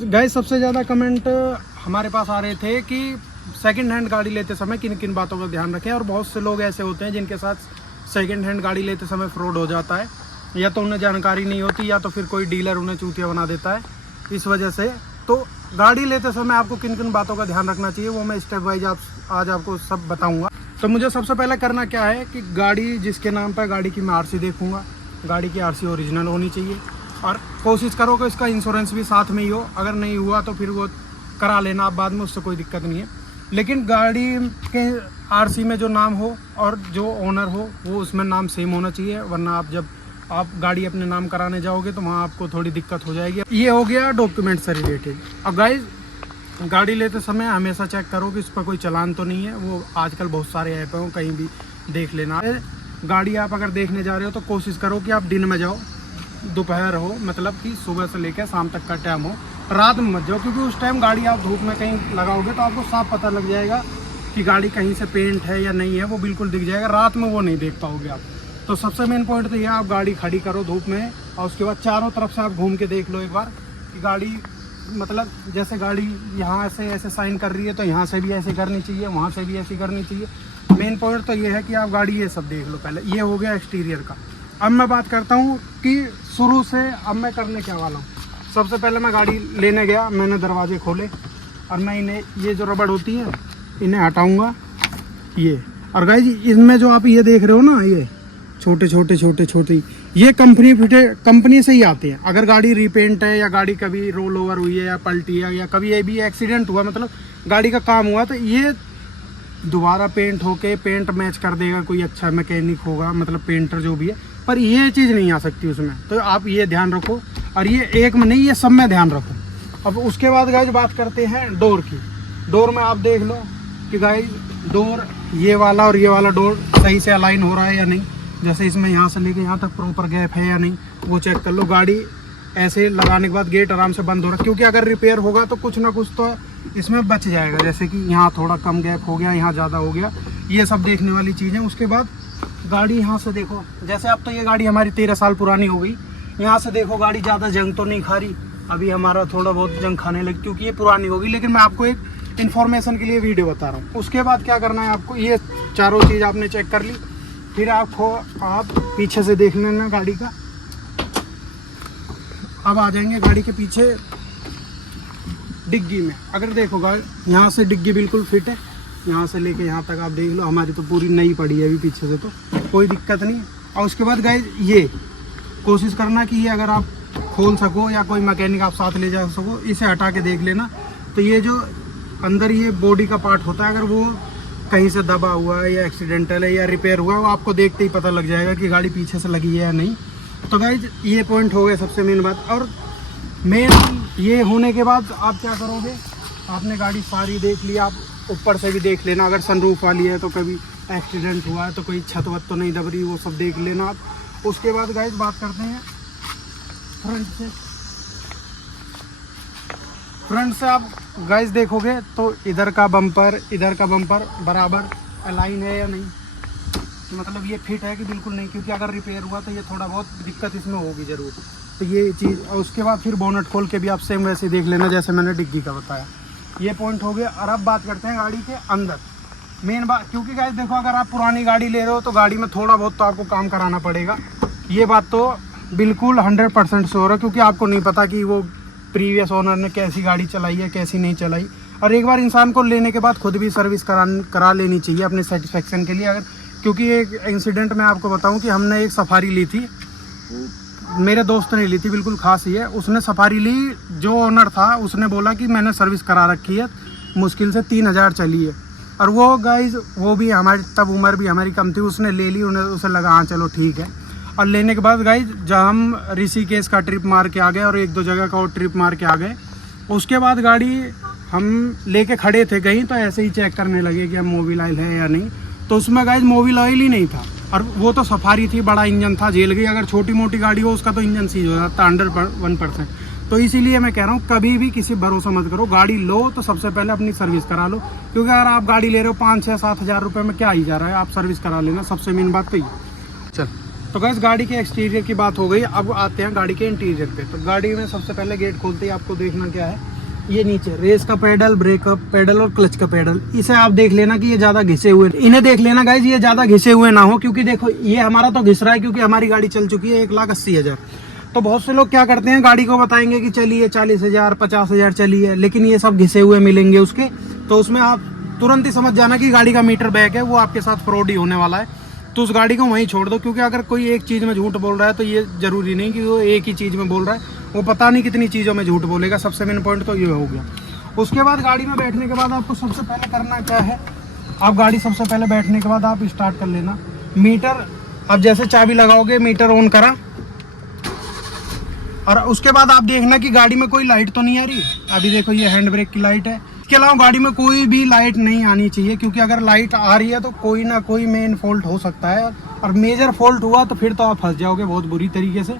Guys सबसे ज़्यादा comment हमारे पास आ रहे थे कि सेकंड हैंड गाड़ी लेते समय किन किन बातों का ध्यान रखें। और बहुत से लोग ऐसे होते हैं जिनके साथ सेकंड हैंड गाड़ी लेते समय फ्रॉड हो जाता है, या तो उन्हें जानकारी नहीं होती या तो फिर कोई डीलर उन्हें चूतिया बना देता है। इस वजह से तो गाड़ी लेते समय आपको किन किन बातों का ध्यान रखना चाहिए वो मैं स्टेप वाइज आज आपको सब बताऊँगा। तो मुझे सबसे पहले करना क्या है कि गाड़ी जिसके नाम पर गाड़ी की मैं आरसी देखूँगा, गाड़ी की आरसी ओरिजिनल होनी चाहिए और कोशिश करो कि इसका इंश्योरेंस भी साथ में ही हो। अगर नहीं हुआ तो फिर वो करा लेना आप बाद में, उससे कोई दिक्कत नहीं है। लेकिन गाड़ी के आरसी में जो नाम हो और जो ओनर हो वो उसमें नाम सेम होना चाहिए, वरना आप जब आप गाड़ी अपने नाम कराने जाओगे तो वहाँ आपको थोड़ी दिक्कत हो जाएगी। ये हो गया डॉक्यूमेंट से रिलेटेड। अब गाइस गाड़ी लेते समय हमेशा चेक करो कि इस पर कोई चालान तो नहीं है। वो आजकल बहुत सारे ऐप हैं, कहीं भी देख लेना। गाड़ी आप अगर देखने जा रहे हो तो कोशिश करो कि आप दिन में जाओ, दोपहर हो, मतलब कि सुबह से लेकर शाम तक का टाइम हो, रात में मत जाओ, क्योंकि उस टाइम गाड़ी आप धूप में कहीं लगाओगे तो आपको साफ पता लग जाएगा कि गाड़ी कहीं से पेंट है या नहीं है, वो बिल्कुल दिख जाएगा। रात में वो नहीं देख पाओगे आप। तो सबसे मेन पॉइंट तो ये, आप गाड़ी खड़ी करो धूप में और उसके बाद चारों तरफ से आप घूम के देख लो एक बार कि गाड़ी, मतलब जैसे गाड़ी यहाँ से ऐसे साइन कर रही है तो यहाँ से भी ऐसे करनी चाहिए, वहाँ से भी ऐसी करनी चाहिए। मेन पॉइंट तो ये है कि आप गाड़ी ये सब देख लो पहले। ये हो गया एक्सटीरियर का। अब मैं बात करता हूँ कि शुरू से अब मैं करने क्या वाला हूँ। सबसे पहले मैं गाड़ी लेने गया, मैंने दरवाजे खोले और मैं इन्हें, ये जो रबड़ होती है इन्हें हटाऊँगा ये। और गाइस इनमें जो आप ये देख रहे हो ना, ये छोटे छोटे ये कंपनी से ही आते हैं। अगर गाड़ी रिपेंट है या गाड़ी कभी रोल ओवर हुई है या पलटी है या कभी ये भी एक्सीडेंट हुआ, मतलब गाड़ी का काम हुआ, तो ये दोबारा पेंट होके पेंट मैच कर देगा कोई अच्छा मैकेनिक होगा, मतलब पेंटर जो भी है, पर ये चीज़ नहीं आ सकती उसमें। तो आप ये ध्यान रखो, और ये एक में नहीं, ये सब में ध्यान रखो। अब उसके बाद गाइस बात करते हैं डोर की। डोर में आप देख लो कि गाइस डोर ये वाला और ये वाला डोर सही से अलाइन हो रहा है या नहीं। जैसे इसमें यहाँ से लेके यहाँ तक प्रॉपर गैप है या नहीं, वो चेक कर लो। गाड़ी ऐसे लगाने के बाद गेट आराम से बंद हो रहा है, क्योंकि अगर रिपेयर होगा तो कुछ ना कुछ तो इसमें बच जाएगा। जैसे कि यहाँ थोड़ा कम गैप हो गया, यहाँ ज़्यादा हो गया, ये सब देखने वाली चीज़ें। उसके बाद गाड़ी यहाँ से देखो, जैसे अब तो ये गाड़ी हमारी 13 साल पुरानी हो गई। यहाँ से देखो गाड़ी ज़्यादा जंग तो नहीं खा रही, अभी हमारा थोड़ा बहुत जंग खाने लगी क्योंकि ये पुरानी होगी। लेकिन मैं आपको एक इन्फॉर्मेशन के लिए वीडियो बता रहा हूँ। उसके बाद क्या करना है आपको, ये चारों चीज़ आपने चेक कर ली, फिर आप पीछे से देख लेना गाड़ी का। अब आ जाएंगे गाड़ी के पीछे डिग्गी में। अगर देखो गाड़ी यहाँ से डिग्गी बिल्कुल फिट है, यहाँ से लेके यहाँ तक आप देख लो, हमारी तो पूरी नई पड़ी है अभी पीछे से, तो कोई दिक्कत नहीं। और उसके बाद गाइस ये कोशिश करना कि ये अगर आप खोल सको या कोई मैकेनिक आप साथ ले जा सको, इसे हटा के देख लेना। तो ये जो अंदर ये बॉडी का पार्ट होता है, अगर वो कहीं से दबा हुआ है या एक्सीडेंटल है या रिपेयर हुआ है, वो आपको देखते ही पता लग जाएगा कि गाड़ी पीछे से लगी है या नहीं। तो गाइस ये पॉइंट हो गया सबसे मेन बात। और मेन ये होने के बाद आप क्या करोगे, आपने गाड़ी सारी देख ली, आप ऊपर से भी देख लेना। अगर सनरूफ वाली है तो कभी एक्सीडेंट हुआ है तो कोई छत वत तो नहीं दब रही, वो सब देख लेना आप। उसके बाद गाइस बात करते हैं फ्रंट से। फ्रंट से आप गाइस देखोगे तो इधर का बम्पर बराबर अलाइन है या नहीं, मतलब ये फिट है कि बिल्कुल नहीं, क्योंकि अगर रिपेयर हुआ तो ये थोड़ा बहुत दिक्कत इसमें होगी ज़रूर। तो ये चीज़। और उसके बाद फिर बोनट खोल के भी आप सेम वैसे देख लेना जैसे मैंने डिग्गी का बताया। ये पॉइंट हो गया। और अब बात करते हैं गाड़ी के अंदर मेन बात, क्योंकि गाइस देखो अगर आप पुरानी गाड़ी ले रहे हो तो गाड़ी में थोड़ा बहुत तो आपको काम कराना पड़ेगा। ये बात तो बिल्कुल 100% श्योर है, क्योंकि आपको नहीं पता कि वो प्रीवियस ओनर ने कैसी गाड़ी चलाई है, कैसी नहीं चलाई। और एक बार इंसान को लेने के बाद खुद भी सर्विस करा लेनी चाहिए अपने सेटिस्फेक्शन के लिए। अगर क्योंकि एक इंसिडेंट मैं आपको बताऊं कि हमने एक सफारी ली थी, मेरे दोस्त ने ली थी, बिल्कुल खास ही है। उसने सफारी ली, जो ओनर था उसने बोला कि मैंने सर्विस करा रखी है, मुश्किल से 3000 चली है। और वो गाइज वो भी हमारी तब उम्र भी हमारी कम थी, उसने ले ली, उसे लगा हाँ चलो ठीक है। और लेने के बाद गाइज जब हम ऋषिकेश का ट्रिप मार के आ गए और 1-2 जगह का और ट्रिप मार के आ गए, उसके बाद गाड़ी हम लेके खड़े थे कहीं, तो ऐसे ही चेक करने लगे कि हम मोबिल ऑयल है या नहीं। तो उसमें गाइज मोबिल ऑयल ही नहीं था, और वो तो सफारी थी, बड़ा इंजन था, झेल गई। अगर छोटी मोटी गाड़ी हो उसका तो इंजन सीज हो जाता 100%। तो इसीलिए मैं कह रहा हूँ कभी भी किसी भरोसा मत करो। गाड़ी लो तो सबसे पहले अपनी सर्विस करा लो, क्योंकि अगर आप गाड़ी ले रहे हो 5-6-7 हज़ार रुपये में क्या ही जा रहा है, आप सर्विस करा लेना। सबसे मेन बात तो ये। चल तो गाइस गाड़ी के एक्सटीरियर की बात हो गई, अब आते हैं गाड़ी के इंटीरियर पे। तो गाड़ी में सबसे पहले गेट खोलते ही आपको देखना क्या है ये नीचे रेस का पेडल, ब्रेक का पेडल और क्लच का पेडल, इसे आप देख लेना कि ये ज्यादा घिसे हुए, इन्हें देख लेना गाइज ये ज्यादा घिसे हुए ना हो, क्योंकि देखो ये हमारा तो घिस रहा है क्योंकि हमारी गाड़ी चल चुकी है 1,80,000। तो बहुत से लोग क्या करते हैं, गाड़ी को बताएंगे कि चलिए 40,000 50,000 चलिए, लेकिन ये सब घिसे हुए मिलेंगे उसके, तो उसमें आप तुरंत ही समझ जाना कि गाड़ी का मीटर बैक है, वो आपके साथ फ्रॉड ही होने वाला है। तो उस गाड़ी को वहीं छोड़ दो, क्योंकि अगर कोई एक चीज़ में झूठ बोल रहा है तो ये जरूरी नहीं कि वो एक ही चीज़ में बोल रहा है, वो पता नहीं कितनी चीज़ों में झूठ बोलेगा। सबसे मेन पॉइंट तो ये हो गया। उसके बाद गाड़ी में बैठने के बाद आपको सबसे पहले करना क्या है, आप गाड़ी सबसे पहले बैठने के बाद आप स्टार्ट कर लेना। मीटर आप जैसे चाबी लगाओगे, मीटर ऑन करा, और उसके बाद आप देखना कि गाड़ी में कोई लाइट तो नहीं आ रही। अभी देखो ये हैंड ब्रेक की लाइट है, इसके अलावा गाड़ी में कोई भी लाइट नहीं आनी चाहिए, क्योंकि अगर लाइट आ रही है तो कोई ना कोई मेन फॉल्ट हो सकता है, और मेजर फॉल्ट हुआ तो फिर तो आप फंस जाओगे बहुत बुरी तरीके से,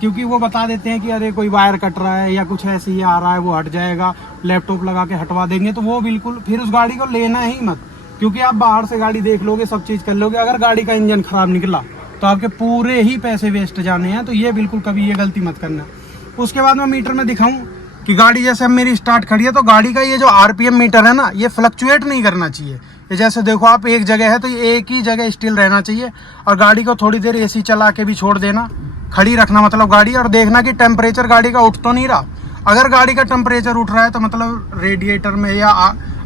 क्योंकि वो बता देते हैं कि अरे कोई वायर कट रहा है या कुछ ऐसे ही आ रहा है, वो हट जाएगा, लैपटॉप लगा के हटवा देंगे। तो वो बिल्कुल फिर उस गाड़ी को लेना ही मत, क्योंकि आप बाहर से गाड़ी देख लोगे, सब चीज़ कर लोगे, अगर गाड़ी का इंजन खराब निकला तो आपके पूरे ही पैसे वेस्ट जाने हैं। तो ये बिल्कुल कभी ये गलती मत करना। उसके बाद मैं मीटर में दिखाऊं कि गाड़ी जैसे अब मेरी स्टार्ट खड़ी है, तो गाड़ी का ये जो आरपीएम मीटर है ना, ये फ्लक्चुएट नहीं करना चाहिए। ये जैसे देखो आप एक जगह है तो ये एक ही जगह स्टिल रहना चाहिए, और गाड़ी को थोड़ी देर एसी चला के भी छोड़ देना, खड़ी रखना मतलब गाड़ी, और देखना कि टेम्परेचर गाड़ी का उठ तो नहीं रहा। अगर गाड़ी का टेम्परेचर उठ रहा है तो मतलब रेडिएटर में या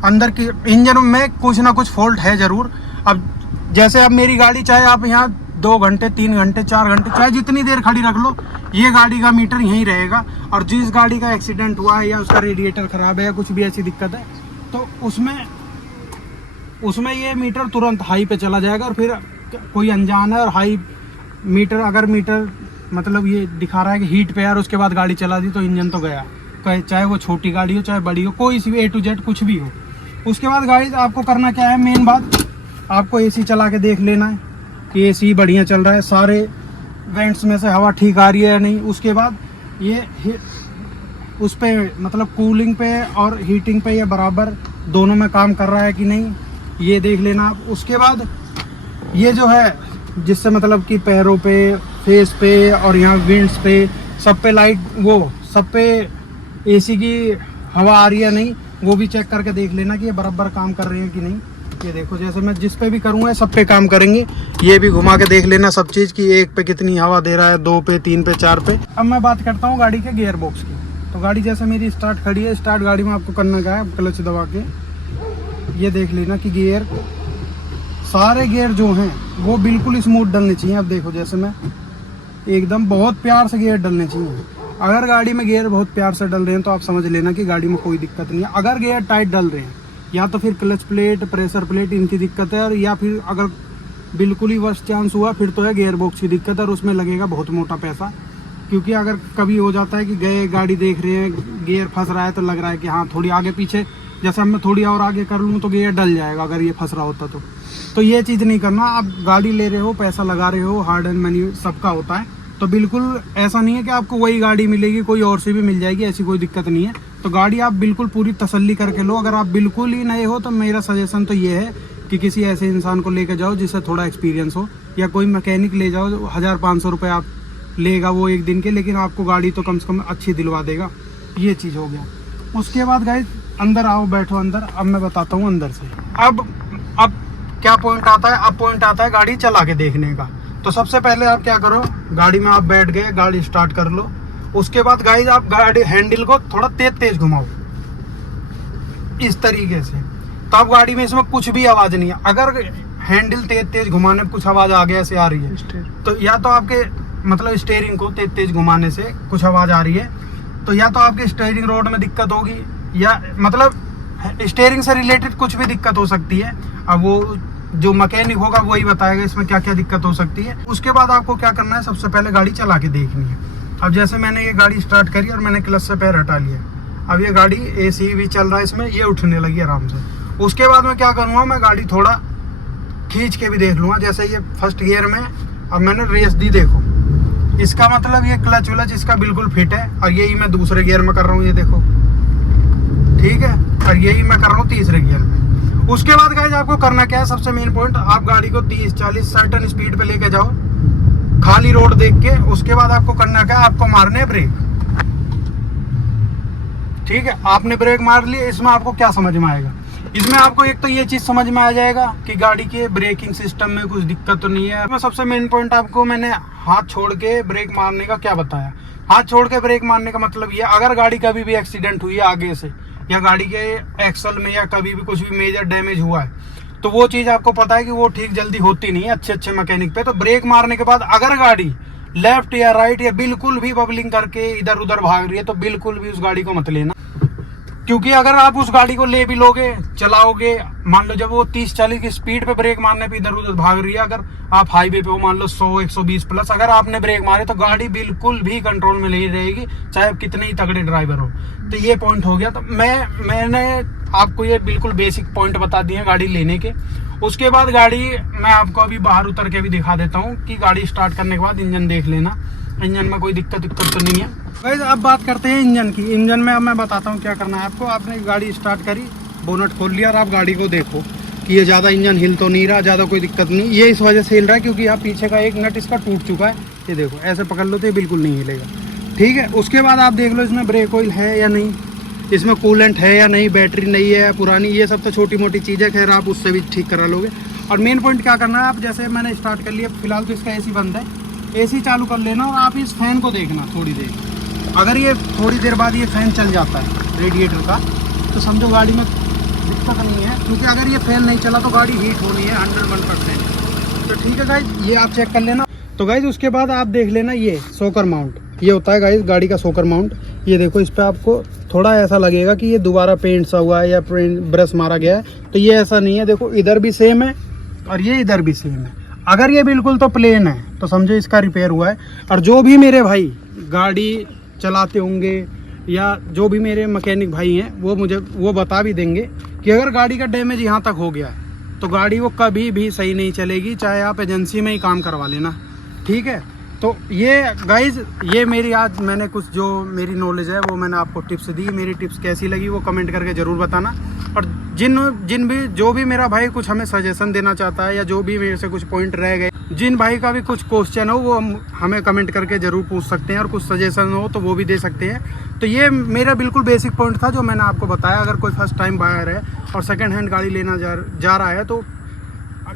अंदर की इंजन में कुछ ना कुछ फॉल्ट है जरूर। अब जैसे अब मेरी गाड़ी, चाहे आप यहाँ 2 घंटे 3 घंटे 4 घंटे चाहे जितनी देर खड़ी रख लो, ये गाड़ी का मीटर यहीं रहेगा। और जिस गाड़ी का एक्सीडेंट हुआ है या उसका रेडिएटर खराब है या कुछ भी ऐसी दिक्कत है, तो उसमें ये मीटर तुरंत हाई पे चला जाएगा। और फिर कोई अनजान है और हाई मीटर, अगर मीटर मतलब ये दिखा रहा है कि हीट पे है और उसके बाद गाड़ी चला दी, तो इंजन तो गया, चाहे वो छोटी गाड़ी हो चाहे बड़ी हो, कोई सी भी A to Z कुछ भी हो। उसके बाद गाड़ी आपको करना क्या है, मेन बात आपको एसी चला के देख लेना है कि एसी बढ़िया चल रहा है, सारे वेंट्स में से हवा ठीक आ रही है या नहीं। उसके बाद ये उस पे मतलब कूलिंग पे और हीटिंग पे ये बराबर दोनों में काम कर रहा है कि नहीं, ये देख लेना आप। उसके बाद ये जो है जिससे मतलब कि पैरों पे, फेस पे और यहाँ विंड्स पे सब पे लाइट, वो सब पे एसी की हवा आ रही है नहीं, वो भी चेक करके देख लेना कि ये बराबर काम कर रहे हैं कि नहीं। ये देखो जैसे मैं जिस पे भी करूँगा सब पे काम करेंगे, ये भी घुमा के देख लेना सब चीज़ की एक पे कितनी हवा दे रहा है, 2 पे 3 पे 4 पे। अब मैं बात करता हूँ गाड़ी के गियर बॉक्स की। तो गाड़ी जैसे मेरी स्टार्ट खड़ी है, स्टार्ट गाड़ी में आपको करना क्या है, क्लच दबा के ये देख लेना कि गियर, सारे गियर जो हैं वो बिल्कुल स्मूथ डलने चाहिए। अब देखो जैसे मैं एकदम बहुत प्यार से गियर डलने चाहिए। अगर गाड़ी में गियर बहुत प्यार से डल रहे हैं तो आप समझ लेना कि गाड़ी में कोई दिक्कत नहीं है। अगर गियर टाइट डल रहे हैं या तो फिर क्लच प्लेट, प्रेशर प्लेट, इनकी दिक्कत है, और या फिर अगर बिल्कुल ही वर्स्ट चांस हुआ फिर तो है गियर बॉक्स की दिक्कत है, और उसमें लगेगा बहुत मोटा पैसा। क्योंकि अगर कभी हो जाता है कि गए गाड़ी देख रहे हैं गियर फंस रहा है, तो लग रहा है कि हाँ थोड़ी आगे पीछे, जैसे मैं थोड़ी और आगे कर लूँ तो गियर डल जाएगा अगर ये फंस रहा होता तो ये चीज़ नहीं करना। आप गाड़ी ले रहे हो, पैसा लगा रहे हो, हार्ड एंड मनी सबका होता है, तो बिल्कुल ऐसा नहीं है कि आपको वही गाड़ी मिलेगी, कोई और सी भी मिल जाएगी, ऐसी कोई दिक्कत नहीं है। तो गाड़ी आप बिल्कुल पूरी तसल्ली करके लो। अगर आप बिल्कुल ही नए हो तो मेरा सजेशन तो ये है कि किसी ऐसे इंसान को लेकर जाओ जिससे थोड़ा एक्सपीरियंस हो, या कोई मैकेनिक ले जाओ, 1000-500 रुपये आप लेगा वो एक दिन के, लेकिन आपको गाड़ी तो कम से कम अच्छी दिलवा देगा। ये चीज़ हो गया। उसके बाद गाइस अंदर आओ, बैठो अंदर। अब मैं बताता हूँ अंदर से अब क्या पॉइंट आता है। अब पॉइंट आता है गाड़ी चला के देखने का। तो सबसे पहले आप क्या करो, गाड़ी में आप बैठ गए, गाड़ी स्टार्ट कर लो। उसके बाद गाइस आप गाड़ी हैंडल को थोड़ा तेज घुमाओ इस तरीके से, तो आप गाड़ी में इसमें कुछ भी आवाज़ नहीं है। अगर हैंडल तेज घुमाने में कुछ आवाज़ आगे ऐसे आ रही है, तो या तो आपके मतलब स्टीयरिंग को तेज घुमाने से कुछ आवाज़ आ रही है, तो या तो आपके स्टीयरिंग रोड में दिक्कत होगी, या मतलब स्टीयरिंग से रिलेटेड कुछ भी दिक्कत हो सकती है। अब वो जो मैकेनिक होगा वही बताएगा इसमें क्या क्या दिक्कत हो सकती है। उसके बाद आपको क्या करना है, सबसे पहले गाड़ी चला के देखनी है। अब जैसे मैंने ये गाड़ी स्टार्ट करी और मैंने क्लच से पैर हटा लिया, अब ये गाड़ी एसी भी चल रहा है इसमें, ये उठने लगी आराम से। उसके बाद मैं क्या करूँगा, मैं गाड़ी थोड़ा खींच के भी देख लूँगा। जैसे ये फर्स्ट गियर में अब मैंने रेस दी, देखो इसका मतलब ये क्लच व्लच इसका बिल्कुल फिट है, और यही मैं दूसरे गियर में कर रहा हूँ, ये देखो ठीक है, और यही मैं कर रहा हूँ तीसरे गियर में। उसके बाद गाइस आपको करना क्या है, सबसे मेन पॉइंट, आप गाड़ी को 30-40 सर्टेन स्पीड पे लेके जाओ, खाली रोड देख के। उसके बाद आपको करना क्या है, आपको मारने ब्रेक। ठीक है, आपने ब्रेक मार ली, इसमें आपको क्या समझ में आएगा? इसमें आपको एक तो ये चीज़ समझ में आ जाएगा कि गाड़ी के ब्रेकिंग सिस्टम में कुछ दिक्कत तो नहीं है। मैं सबसे मेन पॉइंट आपको मैंने हाथ छोड़ के ब्रेक मारने का क्या बताया। हाथ छोड़ के ब्रेक मारने का मतलब ये, अगर गाड़ी कभी भी एक्सीडेंट हुई है आगे से, या गाड़ी के एक्सल में या कभी भी कुछ भी मेजर डैमेज हुआ है, तो वो चीज़ आपको पता है कि वो ठीक जल्दी होती नहीं है अच्छे मैकेनिक पे। तो ब्रेक मारने के बाद अगर गाड़ी लेफ्ट या राइट या बिल्कुल भी बबलिंग करके इधर उधर भाग रही है, तो बिल्कुल भी उस गाड़ी को मत लेना। क्योंकि अगर आप उस गाड़ी को ले भी लोगे, चलाओगे, मान लो जब वो 30-40 की स्पीड पे ब्रेक मारने पे इधर उधर भाग रही है, अगर आप हाईवे पे हो मान लो 100-120 प्लस, अगर आपने ब्रेक मारे तो गाड़ी बिल्कुल भी कंट्रोल में नहीं रहेगी, चाहे आप कितने ही तगड़े ड्राइवर हो। तो ये पॉइंट हो गया। तो मैंने आपको ये बिल्कुल बेसिक पॉइंट बता दिए गाड़ी लेने के। उसके बाद गाड़ी मैं आपको अभी बाहर उतर के भी दिखा देता हूँ कि गाड़ी स्टार्ट करने के बाद इंजन देख लेना, इंजन में कोई दिक्कत तो नहीं है। गाइस अब बात करते हैं इंजन की। इंजन में अब मैं बताता हूँ क्या करना है आपको। आपने गाड़ी स्टार्ट करी, बोनट खोल लिया और आप गाड़ी को देखो कि ये ज़्यादा इंजन हिल तो नहीं रहा, ज़्यादा कोई दिक्कत नहीं। ये इस वजह से हिल रहा है क्योंकि यहाँ पीछे का एक नट इसका टूट चुका है। ये देखो, ऐसे पकड़ लो तो ये बिल्कुल नहीं हिलेगा, ठीक है। उसके बाद आप देख लो इसमें ब्रेक ऑयल है या नहीं, इसमें कूलेंट है या नहीं, बैटरी नहीं है पुरानी, ये सब तो छोटी मोटी चीज़ें, खैर आप उससे भी ठीक करा लोगे। और मेन पॉइंट क्या करना है, आप जैसे मैंने स्टार्ट कर लिया, फिलहाल तो इसका एसी बंद है, एसी चालू कर लेना और आप इस फैन को देखना थोड़ी देर। अगर ये थोड़ी देर बाद ये फैन चल जाता है रेडिएटर का, तो समझो गाड़ी में दिक्कत नहीं है, क्योंकि अगर ये फैन नहीं चला तो गाड़ी हीट होनी है 101%। तो ठीक है गाइज, ये आप चेक कर लेना। तो गाइज उसके बाद आप देख लेना ये शॉकर माउंट, ये होता है गाइज गाड़ी का शॉकर माउंट। ये देखो, इस पर आपको थोड़ा ऐसा लगेगा कि ये दोबारा पेंट सा हुआ है या ब्रश मारा गया है, तो ये ऐसा नहीं है। देखो इधर भी सेम है और ये इधर भी सेम है। अगर ये बिल्कुल तो प्लेन है तो समझो इसका रिपेयर हुआ है। और जो भी मेरे भाई गाड़ी चलाते होंगे या जो भी मेरे मैकेनिक भाई हैं, वो मुझे वो बता भी देंगे कि अगर गाड़ी का डैमेज यहाँ तक हो गया है तो गाड़ी वो कभी भी सही नहीं चलेगी, चाहे आप एजेंसी में ही काम करवा लेना, ठीक है। तो ये गाइज, ये मेरी आज मैंने कुछ जो मेरी नॉलेज है वो मैंने आपको टिप्स दी। मेरी टिप्स कैसी लगी वो कमेंट करके ज़रूर बताना। और जो भी मेरा भाई कुछ हमें सजेशन देना चाहता है या जो भी मेरे से कुछ पॉइंट रह गए, जिन भाई का भी कुछ क्वेश्चन हो वो हमें कमेंट करके ज़रूर पूछ सकते हैं, और कुछ सजेशन हो तो वो भी दे सकते हैं। तो ये मेरा बिल्कुल बेसिक पॉइंट था जो मैंने आपको बताया। अगर कोई फर्स्ट टाइम बायर है और सेकेंड हैंड गाड़ी लेना जा रहा है, तो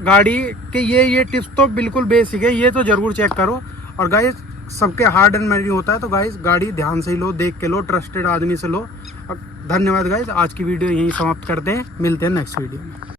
गाड़ी के ये टिप्स तो बिल्कुल बेसिक है, ये तो ज़रूर चेक करो। और गाइस सबके हार्ड एंड नहीं होता है, तो गाइस गाड़ी ध्यान से ही लो, देख के लो, ट्रस्टेड आदमी से लो। और धन्यवाद गाइस, आज की वीडियो यहीं समाप्त करते हैं, मिलते हैं नेक्स्ट वीडियो में।